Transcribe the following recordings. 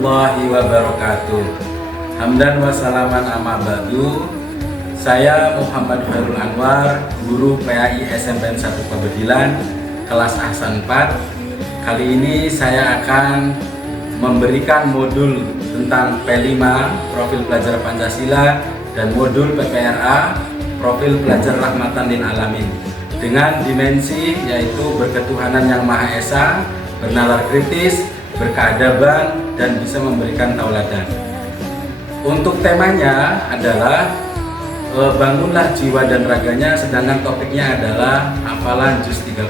warahmatullahi wabarakatuh. Hamdan wa salaman amma ba'du. Saya Muhammad Khairul Anwar, guru PAI SMPN 1 Pabedilan, kelas Ahsan 4. Kali ini saya akan memberikan modul tentang P5, profil pelajar Pancasila, dan modul PPRA, profil pelajar Rahmatan lil Alamin, dengan dimensi yaitu berketuhanan yang Maha Esa, bernalar kritis, berkeadaban, dan bisa memberikan tauladan. Untuk temanya adalah bangunlah jiwa dan raganya, sedangkan topiknya adalah hafalan juz 30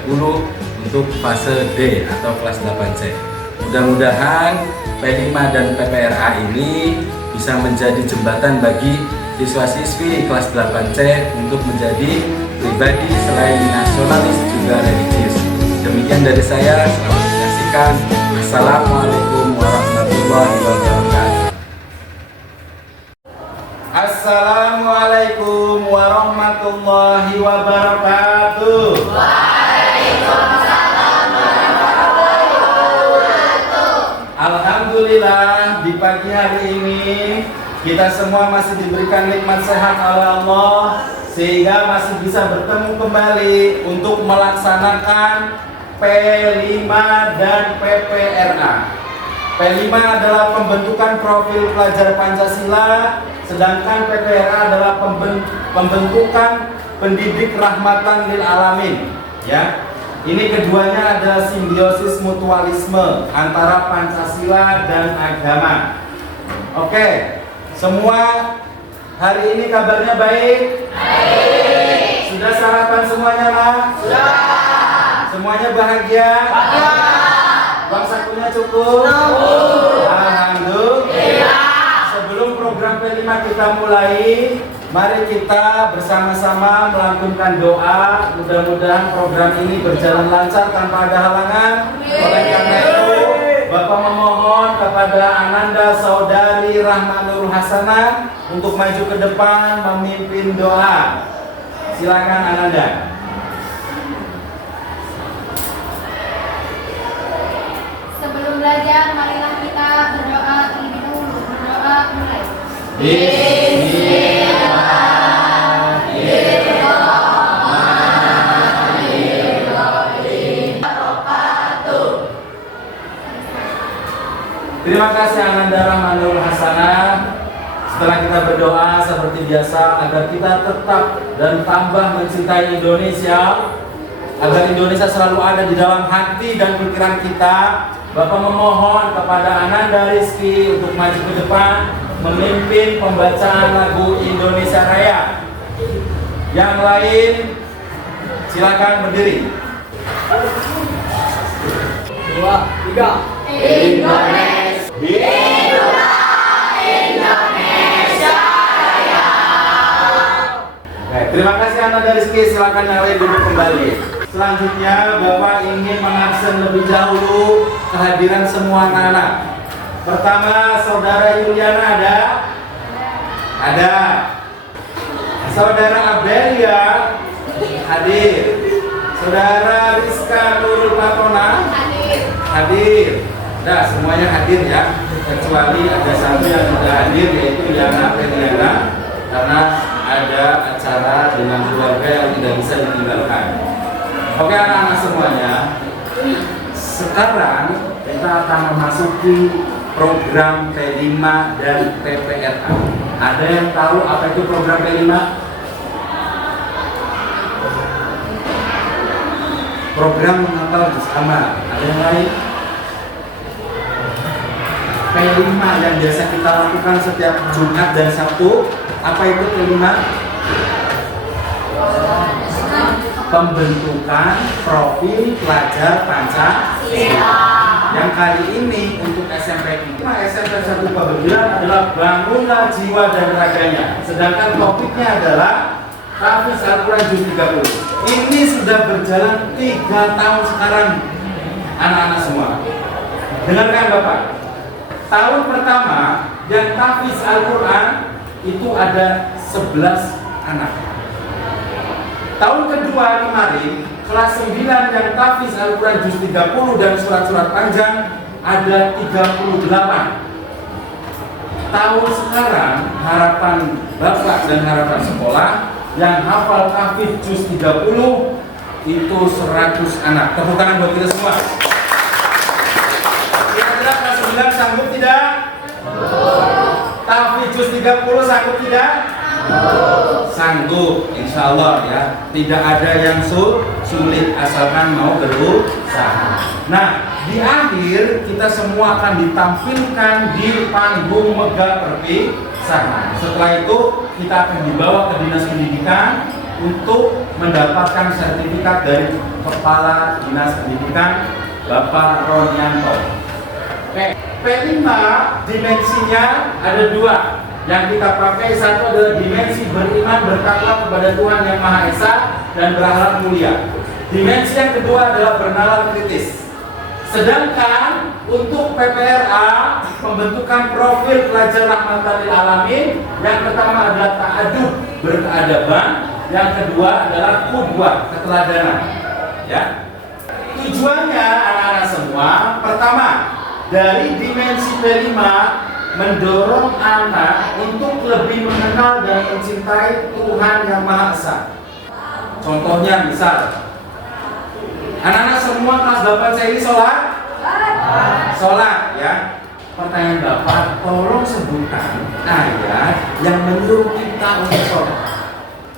untuk fase D atau kelas 8C. Mudah-mudahan P5 dan PPRA ini bisa menjadi jembatan bagi siswa-siswi kelas 8C untuk menjadi pribadi selain nasionalis juga religius. Demikian dari saya, selamat menyaksikan. Assalamualaikum warahmatullahi wabarakatuh. Assalamualaikum warahmatullahi wabarakatuh. Waalaikumsalam warahmatullahi wabarakatuh. Alhamdulillah, di pagi hari ini kita semua masih diberikan nikmat sehat oleh Allah, sehingga masih bisa bertemu kembali untuk melaksanakan P5 dan PPRA. P5 adalah pembentukan profil pelajar Pancasila, sedangkan PPRA adalah pembentukan pendidik rahmatan lil alamin. Ya, ini keduanya adalah simbiosis mutualisme antara Pancasila dan agama. Oke, semua hari ini kabarnya baik? Baik. Sudah sarapan semuanya, Pak? Sudah. Semuanya bahagia? Bahagia. Uang sakunya cukup? Cukup. Alhamdulillah. Sebelum program P5 kita mulai, mari kita bersama-sama melantunkan doa. Mudah-mudahan program ini berjalan lancar tanpa ada halangan. Oleh karena itu, Bapak memohon kepada Ananda Saudari Rahmanur Hasanah untuk maju ke depan memimpin doa. Silakan Ananda. Sebelum belajar, marilah kita berdoa terlebih dahulu. Berdoa mulai. Terima kasih Ananda Rahmanul Hasanah. Setelah kita berdoa seperti biasa agar kita tetap dan tambah mencintai Indonesia, agar Indonesia selalu ada di dalam hati dan pikiran kita, Bapak memohon kepada Ananda Rizky untuk maju ke depan memimpin pembacaan lagu Indonesia Raya. Yang lain silakan berdiri. 2, 3. Indonesia Raya. Baik, terima kasih Ananda Rizky, silakan yang lain duduk kembali. Selanjutnya Bapak ingin mengaksen lebih dahulu kehadiran semua anak-anak. Pertama, Saudara Yuliana ada? Ada. Saudara Abelia hadir. Saudara Rizka Nurul Patona hadir. Nah, semuanya hadir ya, kecuali ada satu yang tidak hadir, yaitu Yana Feriana, karena ada acara dengan keluarga yang tidak bisa ditinggalkan. Oke anak-anak semuanya, sekarang kita akan memasuki program P5 dan PPRA. Ada yang tahu apa itu program P5? Program menghafal juz amma. Ada yang lain? P5 yang biasa kita lakukan setiap Jumat dan Sabtu. Apa itu P5? Pembentukan profil pelajar Pancasila. Yang kali ini untuk SMP 5 SMP 1 Pabedilan adalah bangunlah jiwa dan raganya. Sedangkan topiknya adalah Tahfiz Al-Quran juz 30. Ini sudah berjalan 3 tahun sekarang, anak-anak semua. Dengarkan Bapak. Tahun pertama yang tahfiz Al-Quran itu ada 11 anak. Tahun kedua kemarin kelas 9 yang tahfiz Al-Quran juz 30 dan surat-surat panjang ada 38. tahun sekarang harapan Bapak dan harapan sekolah yang hafal tahfiz juz 30 itu 100 anak. Tepuk tangan buat kita semua. Kira-kira kelas 9 sanggup tidak? Tahfiz juz 30 sanggup tidak? Sanggup, insya Allah ya. Tidak ada yang sulit asalkan mau berusaha. Nah, di akhir kita semua akan ditampilkan di panggung megah perpisahan. Setelah itu kita akan dibawa ke dinas pendidikan untuk mendapatkan sertifikat dari Kepala Dinas Pendidikan Bapak Ronyanto. P5 dimensinya ada dua. Yang kita pakai satu adalah dimensi beriman bertakwa kepada Tuhan Yang Maha Esa dan berakhlak mulia. Dimensi yang kedua adalah bernalar kritis. Sedangkan untuk PPRA pembentukan profil pelajar rahmatan lil alamin, yang pertama adalah ta'adub berkeadaban, yang kedua adalah qudwah keteladanan. Ya. Tujuannya anak-anak semua, pertama dari dimensi P5 mendorong anak untuk lebih mengenal dan mencintai Tuhan Yang Maha Esa. Contohnya misal, anak-anak semua kelas 8 saya ini sholat? Sholat ya. Pertanyaan Bapak, tolong sebutkan ayat yang menyuruh kita untuk sholat.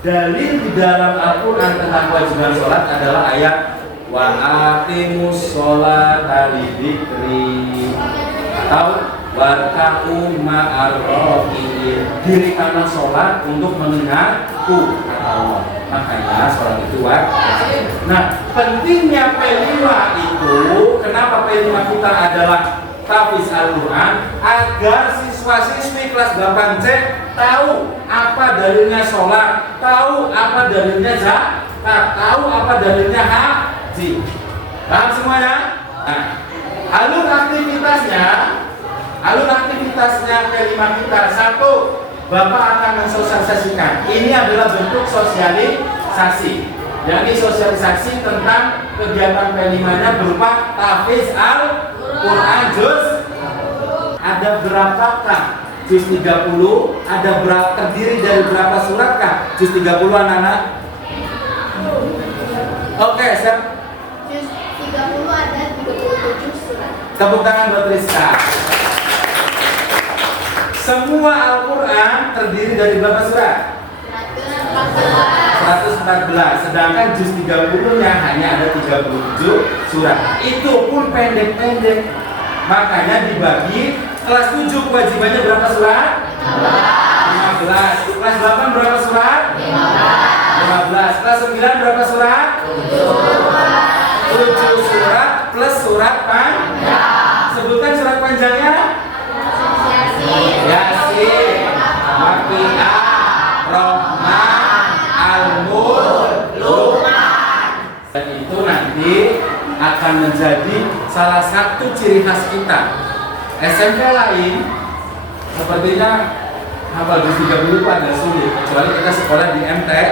Dalil di dalam Al-Quran tentang kewajiban sholat adalah ayat wa aqimus sholata lidzikri atau warka'u ma'ar raki'in, dirikanlah sholat untuk mengingatku, kata Allah. Makanya sholat itu wajib. Nah, pentingnya P5 itu, kenapa P5 kita adalah tahfiz Al-Quran, agar siswa-siswi kelas 8C tahu apa dalilnya sholat, tahu apa dalilnya zakat, tahu apa dalilnya haji. Paham semuanya? Nah, alur aktivitasnya P5 kita. Satu, Bapak akan mensosialisasikan. Ini adalah bentuk sosialisasi. Jadi sosialisasi tentang kegiatan P5-nya berupa tahfiz Al-Quran juz. Ada berapakah juz 30? Ada berapa, terdiri dari berapa suratkah juz 30 anak-anak? Oke, siap. Juz 30 ada 37 surat. Tepuk tangan buat Rizka. Semua Al-Quran terdiri dari berapa surat? 114. Sedangkan juz 30-nya hanya ada 37 surat. Itu pun pendek-pendek. Makanya dibagi. Kelas 7 kewajibannya berapa surat? 15. Kelas 8 berapa surat? 15. Kelas 9 berapa surat? 7 surat plus surat panjang. Sebutkan surat panjangnya. Yasin, Waqiah, Rahman, Al-Mulk, Luqman. Dan itu nanti akan menjadi salah satu ciri khas kita. SMP lain sepertinya hafal juz 30 itu agak sulit, kecuali kita sekolah di MTS.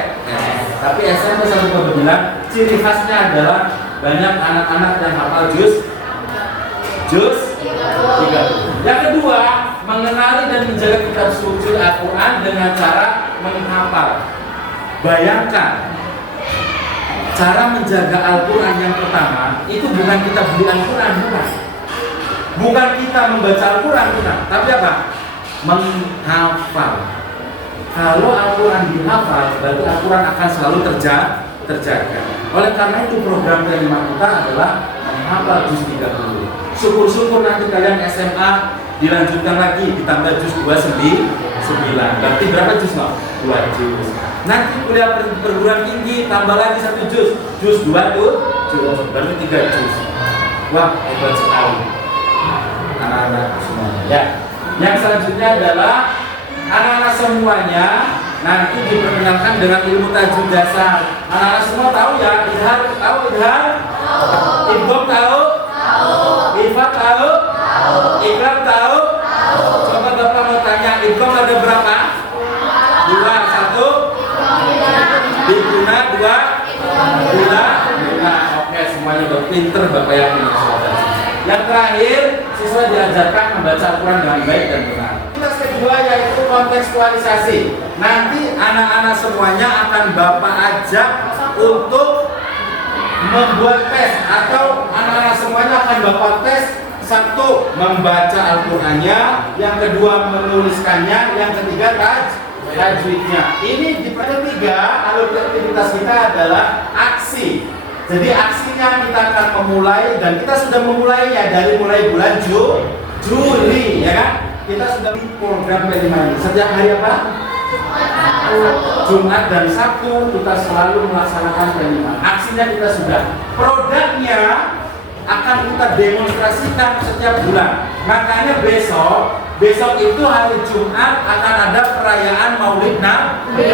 Tapi SMP 1 Pabedilan ciri khasnya adalah banyak anak-anak yang hafal juz 30. Yang kedua, mengenali dan menjaga kitab suci Al-Quran dengan cara menghafal. Bayangkan, cara menjaga Al-Quran yang pertama itu bukan kita beli Al-Quran, bukan kita membaca Al-Quran, tapi apa? Menghafal. Kalau Al-Quran dihafal, berarti Al-Quran akan selalu terjaga. Oleh karena itu program P5 kita adalah menghafal juz 30. Syukur-syukur nanti kalian SMA dilanjutkan lagi ditambah juz 29. Berarti berapa juz? 2 juz. Nanti kuliah perguruan tinggi tambah lagi 1 juz. Juz 2 tuh juz. Berarti 3 juz. Wah, hebat sekali anak-anak semuanya. Ya. Yang selanjutnya adalah anak-anak semuanya nanti diperkenalkan dengan ilmu tajwid dasar. Anak-anak semua tahu ya, idhar tahu idhar? Idgham tahu? Ifat tahu? Iqlab tahu? Coba Bapak mau tanya, idgham ada berapa? 2, 1 diguna, 2 guna. Oke, semuanya udah pinter Bapak yang ini. Yang terakhir, siswa diajarkan membaca Al-Quran dengan baik dan benar. kedua yaitu kontekstualisasi. Nanti anak-anak semuanya akan Bapak ajak untuk membuat tes, atau anak-anak semuanya akan Bapak tes. Satu, membaca Al-Qur'annya, yang kedua menuliskannya, yang ketiga tajwidnya. Ini di ketiga, alur aktivitas kita adalah aksi. Jadi aksinya kita akan memulai, dan kita sudah memulainya dari mulai bulan Juli, ya kan? Kita sudah di program P5 ini. Setiap hari apa? Jumat dan Sabtu kita selalu melaksanakan P5. Aksinya kita sudah. Produknya akan kita demonstrasikan setiap bulan. Makanya besok itu hari Jumat akan ada perayaan Maulid Nabi.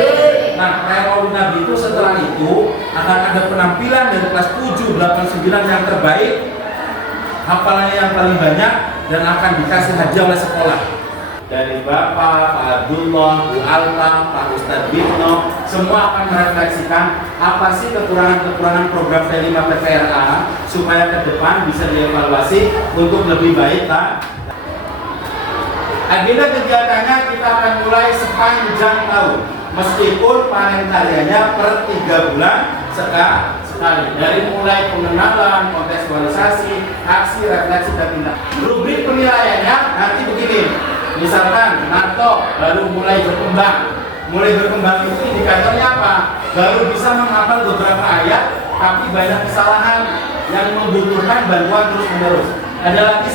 Nah, perayaan Maulid Nabi itu setelah itu akan ada penampilan dari kelas 7, 8, 9 yang terbaik, hafalannya yang paling banyak, dan akan dikasih hadiah oleh sekolah. Dari Bapak, Pak Abdullah, Bu Alta, Pak Ustadz Bitno, semua akan merefleksikan apa sih kekurangan-kekurangan program P5 PPRA supaya ke depan bisa dievaluasi untuk lebih baik. Agenda kegiatannya kita akan mulai sepanjang tahun, meskipun panen karyanya per 3 bulan sekali. Dari mulai pengenalan, kontekstualisasi, aksi, refleksi, dan tindak. Rubrik penilaiannya nanti begini. Misalkan NATO baru mulai berkembang. Mulai berkembang itu indikatornya apa? Baru bisa menghafal beberapa ayat, tapi banyak kesalahan yang membutuhkan bantuan terus-menerus. Ada lagi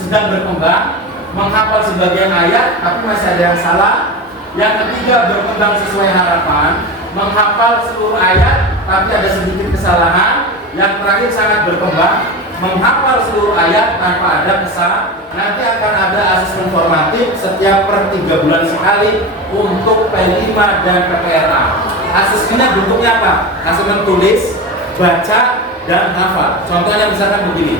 sedang berkembang, menghafal sebagian ayat, tapi masih ada yang salah. Yang ketiga, berkembang sesuai harapan, menghafal seluruh ayat, tapi ada sedikit kesalahan. Yang terakhir, sangat berkembang, menghafal seluruh ayat tanpa ada kesalahan. Nanti akan ada asesmen formatif setiap per 3 bulan sekali untuk P5 dan PPRA. Asesmennya bentuknya apa? Asesmen tulis, baca, dan hafal. Contohnya misalkan begini.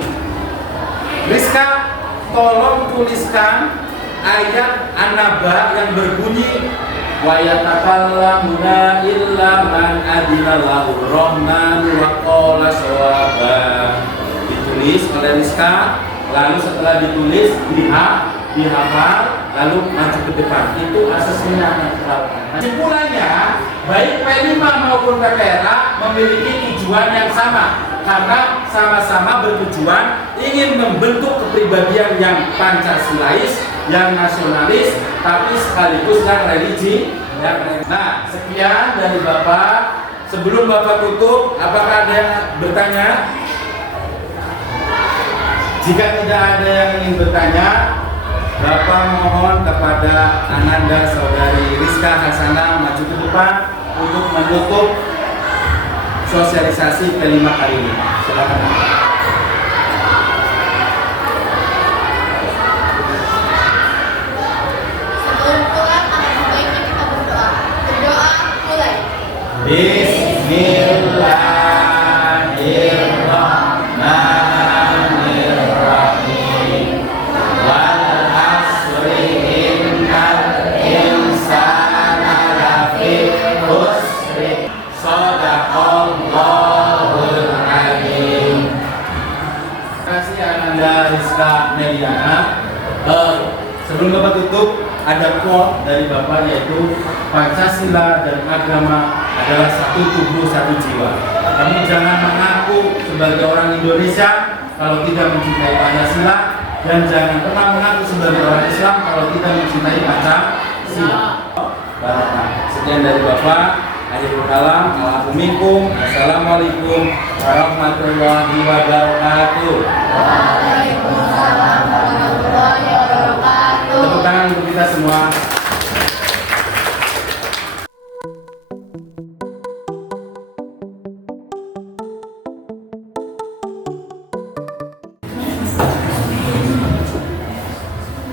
Rizka, tolong tuliskan ayat An-Naba yang berbunyi wa yatakallamuna illa man adina lahu rahman wa qala shawaba. Ditulis oleh Rizka, lalu setelah ditulis dihafal, lalu maju ke depan. Itu asesmennya akan kita lakukan. Kesimpulannya, baik P5 maupun PPRA memiliki tujuan yang sama, karena sama-sama bertujuan ingin membentuk kepribadian yang Pancasilais, yang nasionalis, tapi sekaligus yang religi. Nah, sekian dari Bapak. Sebelum Bapak tutup, apakah ada yang bertanya? Jika tidak ada yang ingin bertanya, Bapak mohon kepada Ananda Saudari Rizka Hasanah maju ke depan untuk menutup sosialisasi P5 kali ini. Silakan. Sebelum pulang, alangkah baiknya kita berdoa. Berdoa mulai. Bismillahirrahmanirrahim. Wal asri innal insana lafi khusr. Shadaqallahul azim. Terima kasih Ananda Rizka Meliana. Sebelum Bapak tutup, ada quote dari Bapak, yaitu Pancasila dan agama adalah satu tubuh satu jiwa. Kamu jangan mengaku sebagai orang Indonesia kalau tidak mencintai Pancasila, dan jangan pernah mengaku sebagai orang Islam kalau tidak mencintai Pancasila. Sekian dari Bapak. Akhirul kalam. Assalamualaikum warahmatullahi wabarakatuh. Waalaikumsalam warahmatullahi wabarakatuh. Tepuk tangan untuk kita semua.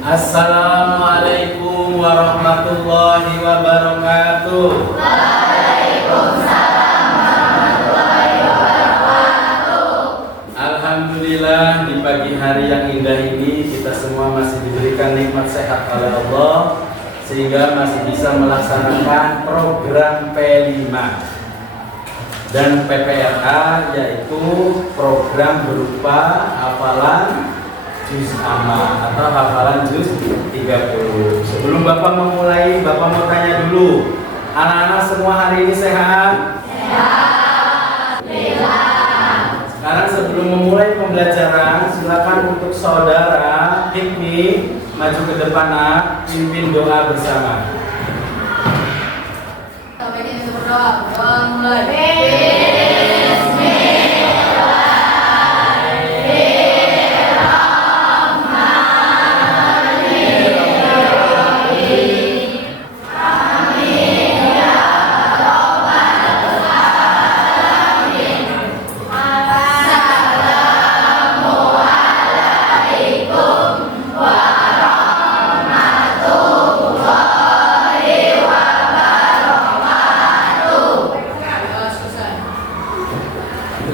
Assalamualaikum warahmatullahi wabarakatuh. Alhamdulillah, di pagi hari yang indah ini kita semua masih diberikan nikmat sehat oleh Allah, sehingga masih bisa melaksanakan program P5 dan PPRA, yaitu program berupa hafalan juz amma atau hafalan juz 30. Sebelum Bapak memulai, Bapak mau tanya dulu. Anak-anak semua hari ini sehat? Sehat. Sekarang sebelum memulai pembelajaran, silakan untuk saudara Hikmi maju ke depan, nak, pimpin doa bersama. Doa mulai.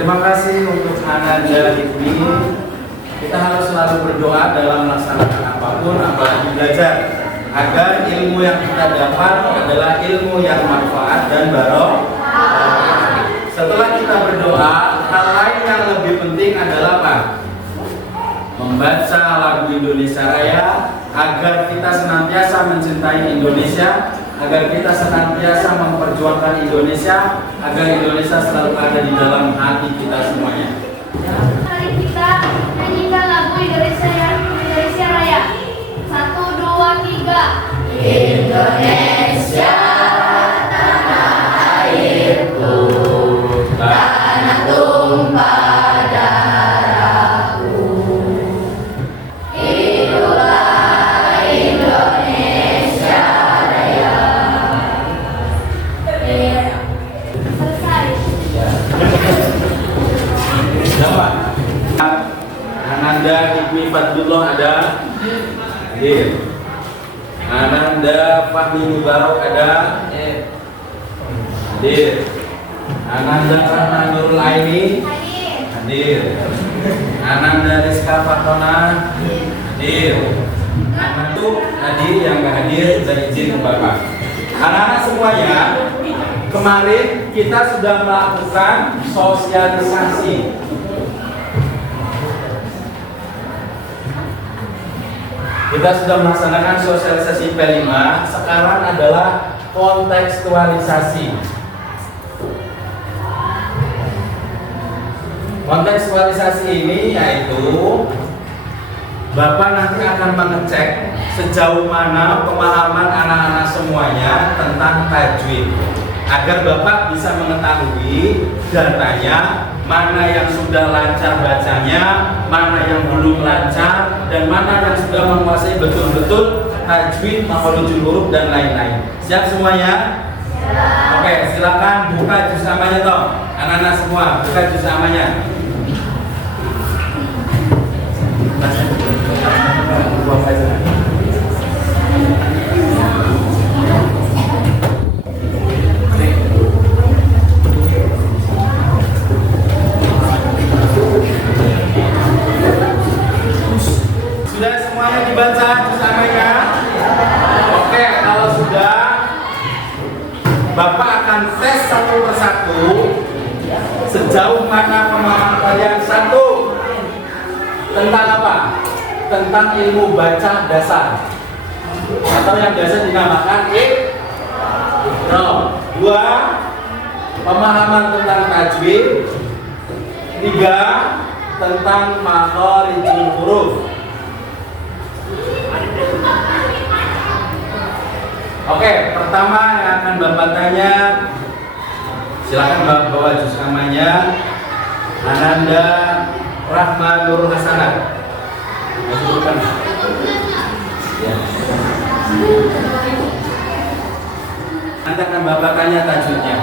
Terima kasih untuk Ananda Hikmi. Kita harus selalu berdoa dalam melaksanakan apapun, apalagi belajar, agar ilmu yang kita dapat adalah ilmu yang manfaat dan barokah. Setelah kita berdoa, hal lain yang lebih penting adalah apa? Membaca lagu Indonesia Raya agar kita senantiasa mencintai Indonesia, agar kita senantiasa memperjuangkan Indonesia, agar Indonesia selalu ada di dalam hati kita semuanya. Mari kita nyanyikan lagu Indonesia Raya. 1, 2, 3. Indonesia, tanah airku, tanah tumpah darahku. Hiduplah Indonesia Raya. Selesai. Siapa? Ananda Hikmi Fadlullah ada? Hadir. Ananda Fahmi Mubarok ada? Hadir. Ananda Rahman Nurul Aini? Hadir. Ananda Rizka Fatona? Hadir. Anak itu tadi yang nggak hadir, saya izin ke Bapak. Anak-anak semuanya, kemarin kita sudah melakukan sosialisasi. Kita sudah melaksanakan sosialisasi P5. Sekarang adalah kontekstualisasi. Kontekstualisasi ini yaitu Bapak nanti akan mengecek sejauh mana pemahaman anak-anak semuanya tentang tajwid, agar Bapak bisa mengetahui datanya, mana yang sudah lancar bacanya, mana yang belum lancar, dan mana yang sudah menguasai betul-betul tajwid, makhrajul huruf, dan lain-lain. Siap semuanya? Siap. Oke, silakan buka juz amanya toh. Anak-anak semua buka juz amanya. Sudah semuanya dibaca juz amanya? Oke, kalau sudah, Bapak akan tes satu persatu sejauh mana pemahaman kalian. Satu, tentang apa? Tentang ilmu baca dasar, atau yang biasa dinamakan iqra. 2, pemahaman tentang tajwid. 3, tentang makharijul huruf. Oke, pertama yang akan Bapak tanya, silakan Bapak bawa juz amanya. Ananda Rahman Nurul Hasanah. Ya. Nanti akan Bapak tanya tajwidnya.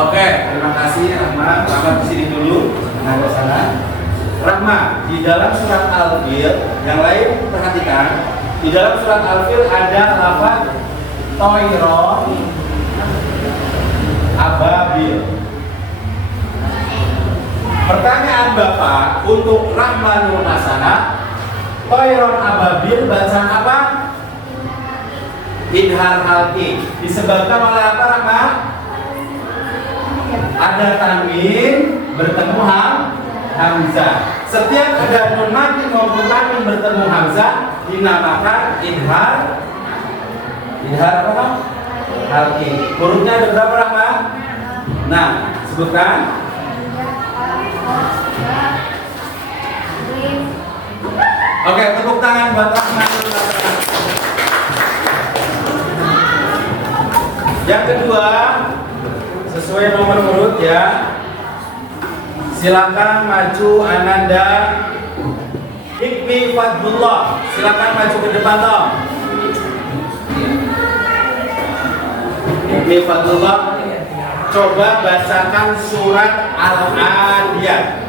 Oke, terima kasih Rahma. Rahma di sini dulu, nah ke sana. Rahma, di dalam surat Al-Fil, yang lain perhatikan, di dalam surat Al-Fil ada lafaz toiron ababil. Pertanyaan Bapak untuk Rahmanul Hasanah, toiron ababil bacaan apa? Idhar halki. Disebabkan oleh apa, Rahma? Ada tanwin bertemu hamzah. Setiap ada nun mati maupun tanwin bertemu hamzah dinamakan idhar apa? Halki. Hurufnya ada berapa, Rahma? Nah, sebutkan. Oke, tepuk tangan buat Rahman. Yang kedua, sesuai nomor urut ya. Silakan maju Ananda Hikmi Fadlullah. Silakan maju ke depan, Tom. Hikmi Fadlullah, coba bacakan surat Al-Adiyat.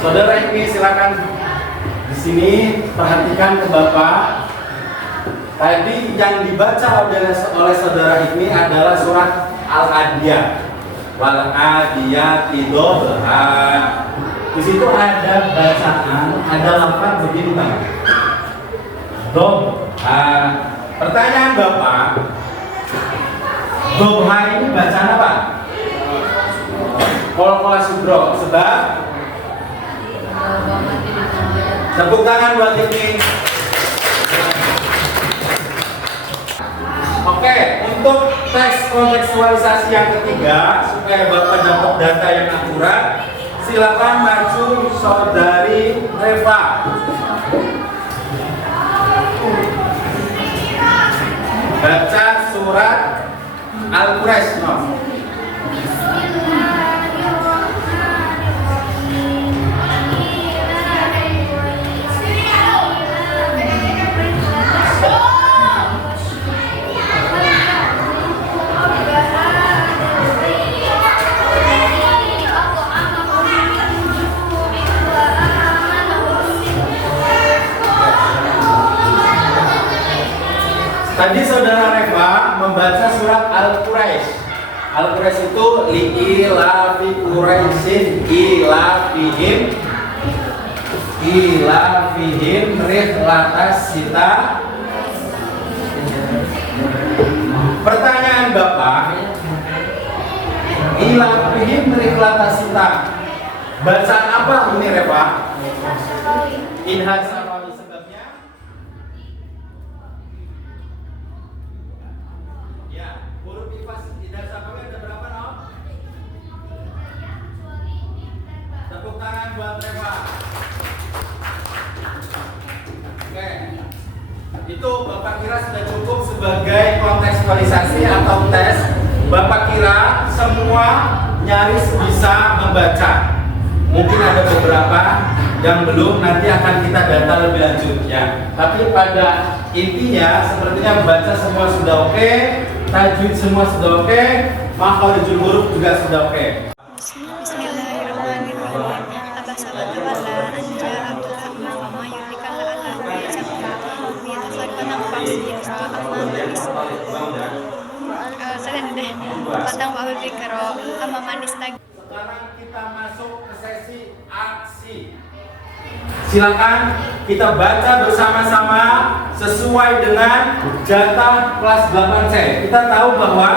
Saudara ini silakan di sini perhatikan ke Bapak. Tadi yang dibaca oleh saudara ini adalah surat Al-Adiyat. Wal adiyati dhabha. Di situ ada bacaan, ada lafaz begini, Bang. Dhabha. Pertanyaan Bapak, dhabha ini bacaan apa? Kol-kola sudro, sebab tepuk tangan buat ini. Oke, untuk tes kontekstualisasi yang ketiga, supaya Bapak dapat data yang akurat, silakan maju saudari Reva. Baca surat Al-Quraisy. Tadi saudara Reva membaca surat Al-Quraisy. Al-Quraisy itu li'ilafi Quraisyin ilafihim rihlatas sita. Pertanyaan Bapak, ilafihim rihlatas sita, bacaan apa ini, Reva? Inhat Safawi. Sebabnya ya, huruf ifas Inhat Safawi ada berapa, no? Tepuk tangan buat Reva. Oke, itu Bapak kira sudah cukup sebagai kontekstualisasi atau tes. Bapak kira semua nyaris bisa membaca. Mungkin ada beberapa yang belum, nanti akan kita data lebih lanjut ya. Tapi pada intinya sepertinya membaca semua sudah oke, tajwid semua sudah oke, makharijul huruf juga sudah oke. Bismillahirrahmanirrahim. Abasabatu wala anja Abdurrahman wa ma yudrika la'allahu yazakka wa yatasaddaqu fa'idza amma manis. Saya deh. Padang wa dzikra amma manis lagi. Sekarang kita masuk ke sesi aksi. Silakan kita baca bersama-sama sesuai dengan jatah kelas 8C. Kita tahu bahwa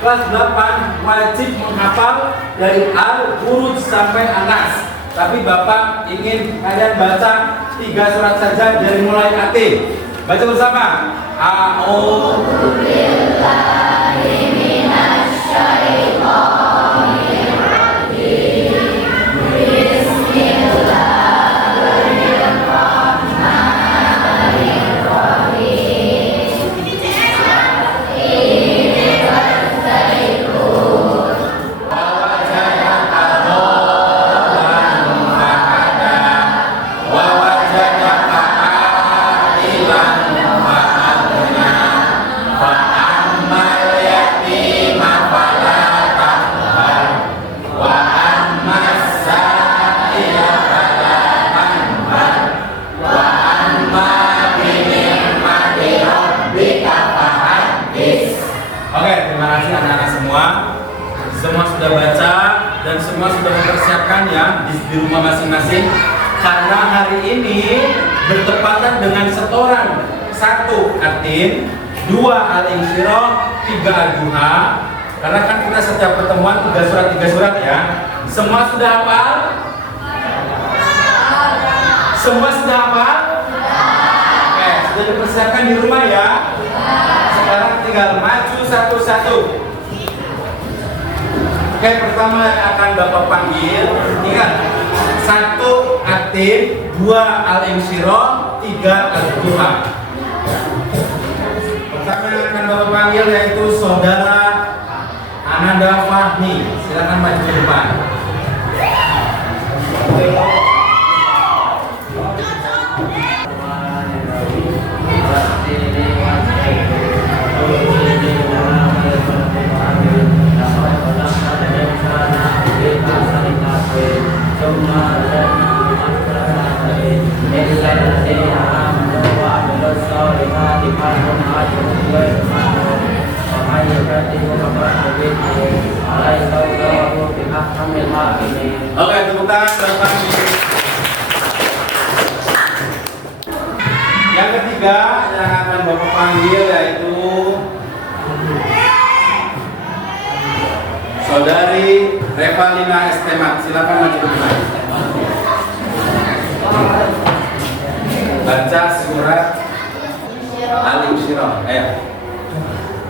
kelas 8 wajib menghafal dari Al-Buruj sampai An-Nas. Tapi Bapak ingin kalian baca 3 surat saja dari mulai Atin. Baca bersama. A'udzu billahi minasy kasih anak-anak semua. Semua sudah baca dan semua sudah mempersiapkan ya di rumah masing-masing. Karena hari ini bertepatan dengan setoran 1 Atin, 2 Al-Insyirah, 3 Ad-Duha. Karena kan kita setiap pertemuan 3 surat ya. Semua sudah hafal? Semua sudah hafal? Oke, sudah dipersiapkan di rumah ya. Sekarang tinggal maju satu-satu. Oke, pertama yang akan Bapak panggil, ingat, 1 Atin, 2 Al-Insyirah, 3 Ad-Duha. Pertama yang akan Bapak panggil yaitu Saudara Ananda Fahmi. Silakan maju ke depan. Oke, tepuk tangan Bapak. Yang ketiga yang akan Bapak panggil yaitu Saudari Revalina Estemat. Silakan maju ke depan. Baca surat Al-Insyirah. Ayo.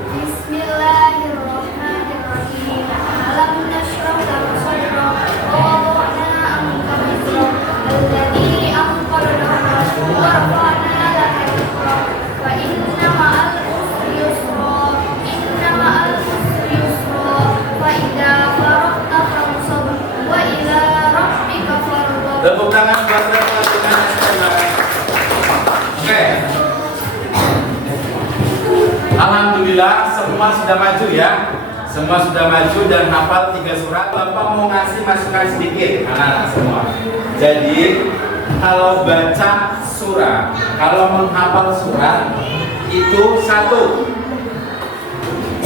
Bismillahirrahmanirrahim. Alam nashrah laka sadrak wa wada'na anka wizrak alladzi anqadha dhahrak wa rafa'na laka dhikrak wa inna ma'al usri yusra inna ma'al usri yusra fa idza faragta fansab wa ila rabbika farghab. Tepuk tangan buat Revalina Estemat. Oke. Alhamdulillah semua sudah maju ya. Semua sudah maju dan hafal 3 surat. Bapak mau ngasih masukan sedikit anak-anak semua. Jadi kalau baca surat, kalau menghafal surat itu 1,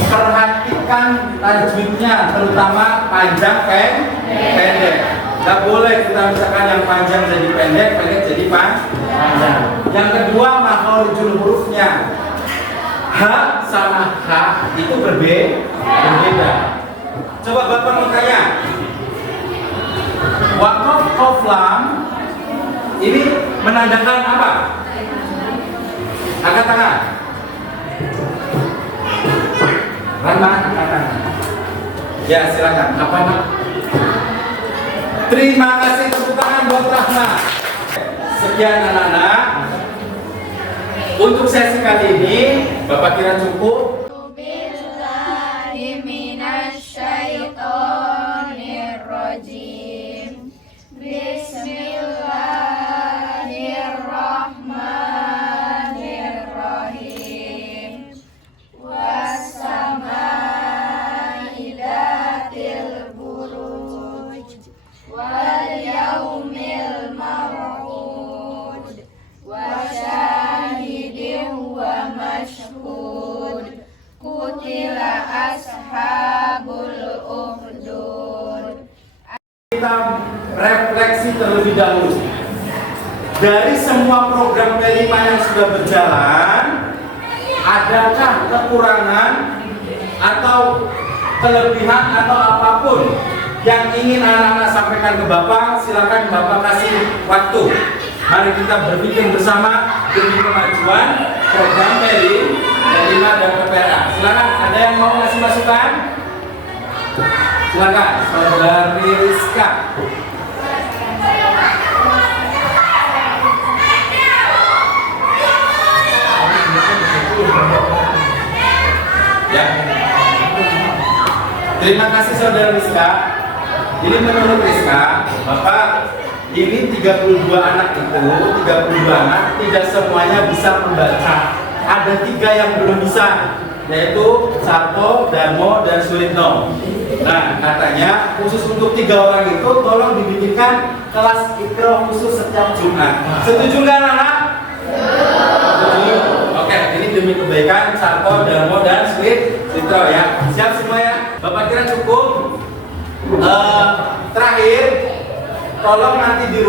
perhatikan tajwidnya, terutama panjang pendek. Gak boleh kita misalkan yang panjang jadi pendek, pendek jadi panjang. Yang kedua, makhrajul hurufnya. H sama H itu berbeda. Coba Bapak mau tanya, waqaf qaf lam ini menandakan apa? Angkat tangan. Rama, angkat tangan. Ya silakan. Apa Mak? Terima kasih, tepuk tangan buat Rahma. Sekian anak-anak. Untuk sesi kali ini, Bapak kira cukup? Bismillahirrahmanirrahim. Bismillahirrahmanirrahim. Wassama'i dzatil buruj wal yaumil maw'ud wa syahidin wa mashhud kutila ashabul ukhdud. Kita refleksi terlebih dahulu. Dari semua program P5 yang sudah berjalan, adakah kekurangan atau kelebihan atau apapun yang ingin anak-anak sampaikan ke Bapak? Silakan Bapak kasih waktu. Mari kita berpikir bersama demi kemajuan program P5 dan PPRA. Silakan, ada yang mau ngasih masukan? Silakan, Saudari Rizka. Ya. Terima kasih Saudara Rizka. Ini menurut Rizka, Bapak, ini 32 anak itu, 32 anak tidak semuanya bisa membaca. Ada 3 yang belum bisa, yaitu Sarto, Darmo, dan Suritno. Nah, katanya khusus untuk 3 orang itu tolong dibikinkan kelas Iqra khusus setiap Jumat. Setuju nggak anak? Setuju. Oke, ini demi kebaikan Sarto, Darmo, dan Suritno ya. Siap. kira-kira cukup. Terakhir, tolong nanti di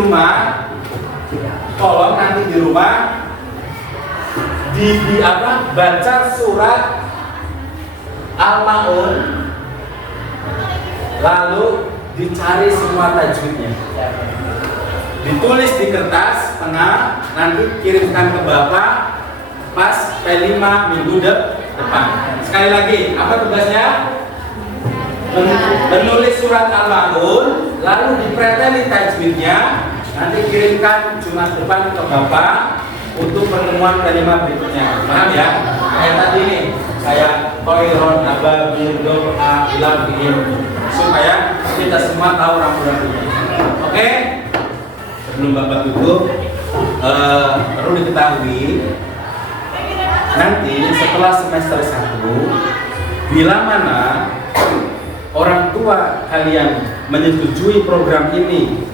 rumah baca surat Al-Maun, lalu dicari semua tajwidnya, ditulis di kertas tengah, nanti kirimkan ke Bapak pas P5 minggu depan. Sekali lagi, apa tugasnya? Menulis surat Al-Maun, lalu dipreteli tajwidnya, nanti kirimkan Jumat depan ke Bapak untuk pertemuan P5 berikutnya. Paham ya? Kayak tadi nih, kayak Toiron, Aba, Birdo, A, Ilam, Bihim, supaya kita semua tahu rambu-rambunya. Oke? Sebelum Bapak tutup, perlu diketahui nanti setelah semester 1, bila mana orang tua kalian menyetujui program ini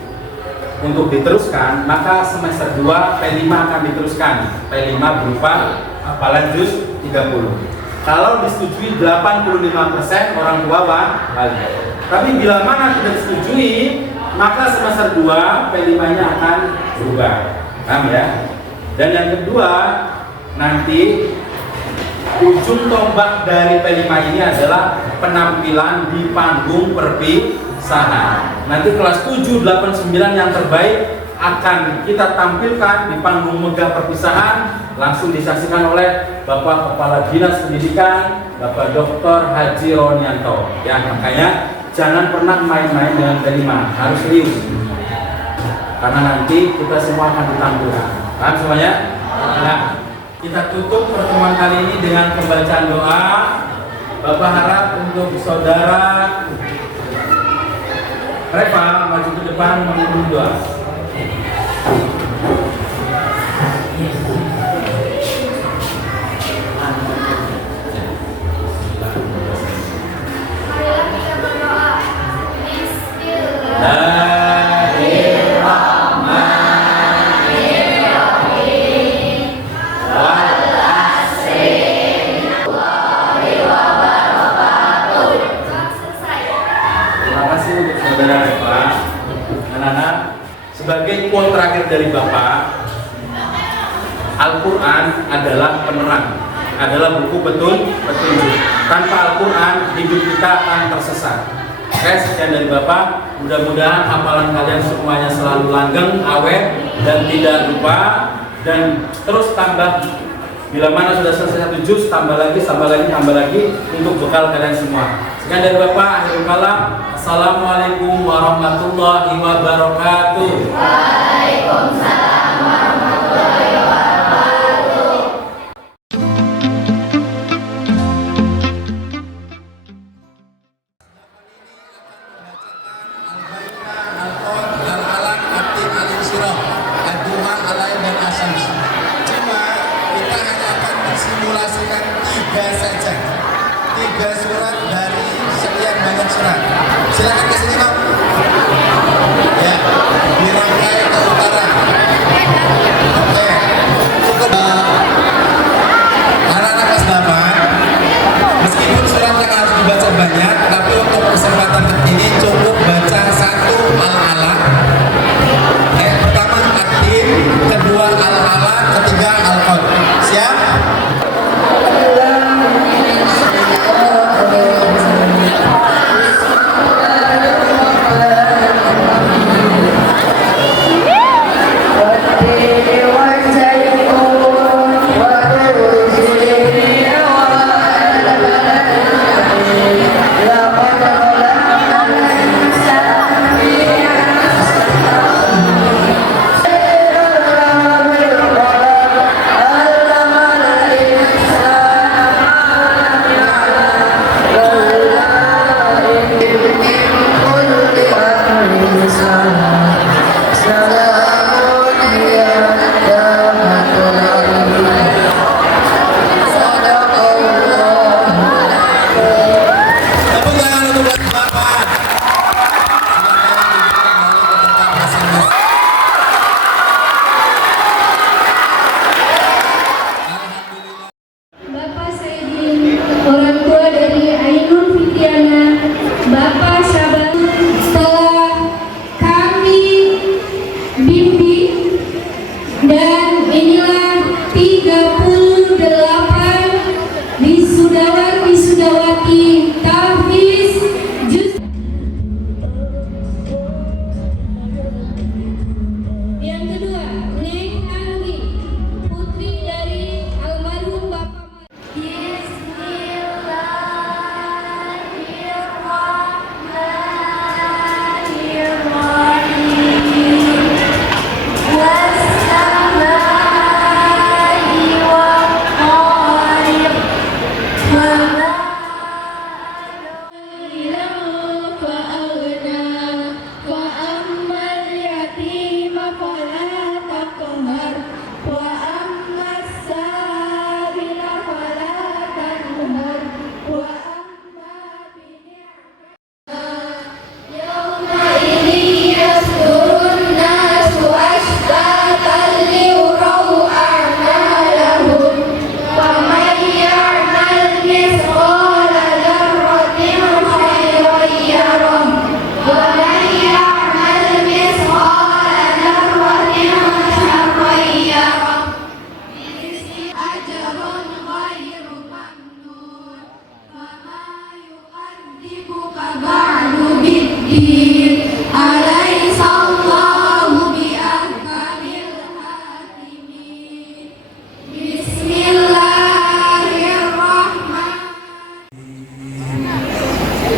untuk diteruskan, maka semester 2 P5 akan diteruskan. P5 berupa hafalan juz 30. Kalau disetujui 85% orang tua balik. Tapi bila mana tidak disetujui, maka semester 2 P5-nya akan berubah. Paham ya? Dan yang kedua, nanti ujung tombak dari P5 ini adalah penampilan di panggung perpisahan. Nanti kelas 7, 8, 9 yang terbaik akan kita tampilkan di panggung megah perpisahan, langsung disaksikan oleh Bapak Kepala Dinas Pendidikan, Bapak Dr. Haji Ronianto. Ya, makanya jangan pernah main-main dengan P5, harus serius. Karena nanti kita semua akan ditampilkan. Paham semuanya? Nah, kita tutup pertemuan kali ini dengan pembacaan doa. Bapak harap untuk saudara Reva maju ke depan memimpin doa. Marilah kita berdoa. Bismillah. Saudara Reva, anak-anak, sebagai quote terakhir dari Bapak, Al-Quran adalah penerang, adalah buku petunjuk. Tanpa Al-Quran, hidup kita akan tersesat. Oke, sekian dari Bapak. Mudah-mudahan hafalan kalian semuanya selalu langgeng, awet, dan tidak lupa. Dan terus tambah. Bila mana sudah selesai 1 juz, tambah lagi untuk bekal kalian semua. Sekian dari Bapak, akhirul kalam. Assalamualaikum warahmatullahi wabarakatuh. Waalaikumsalam warahmatullahi wabarakatuh. Simulasikan 3 saja, 3 surat dari sekian banyak surat. Silakan ke sini, Pak. Ya, dirangkai ke utara. Oke, cukup. Anak-anak kelas 8, meskipun suratnya harus dibaca banyak, tapi untuk kesempatan ini cukup baca 1 Al-Alaq. Pertama At-Tin, kedua Al-Alaq, ketiga Al-Qad. Siap?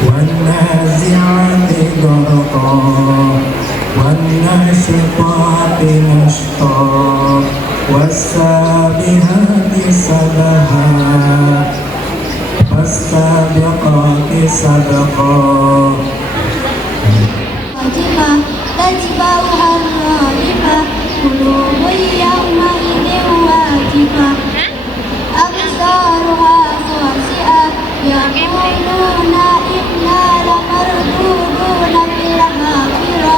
والنازعات غرقا والناشطات نشطا والسابحات سبحا فالسابقات سبقا واجبة تتبعها الرادفة قلوب يومئذ واجفة أبصارها خاشعة يقولون إنا لمردودون في الحافرة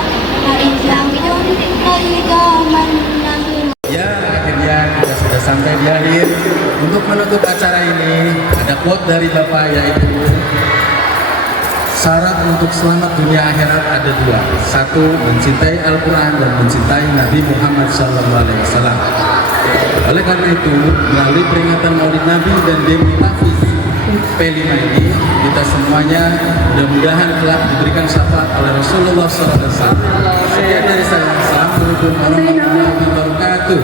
أإذا كنا عظاما نخرة. Ya, akhirnya kita sudah sampai di akhir. Untuk menutup acara ini, ada quote dari Bapak yaitu syarat untuk selamat dunia akhirat ada dua. Satu, mencintai Al-Quran dan mencintai Nabi Muhammad SAW. Oleh karena itu, melalui peringatan Maulid Nabi dan Demi Hafiz P5 ini, kita semuanya mudah-mudahan kelak diberikan syafaat oleh Rasulullah SAW. Sekian dari saya. Assalamualaikum warahmatullahi wabarakatuh.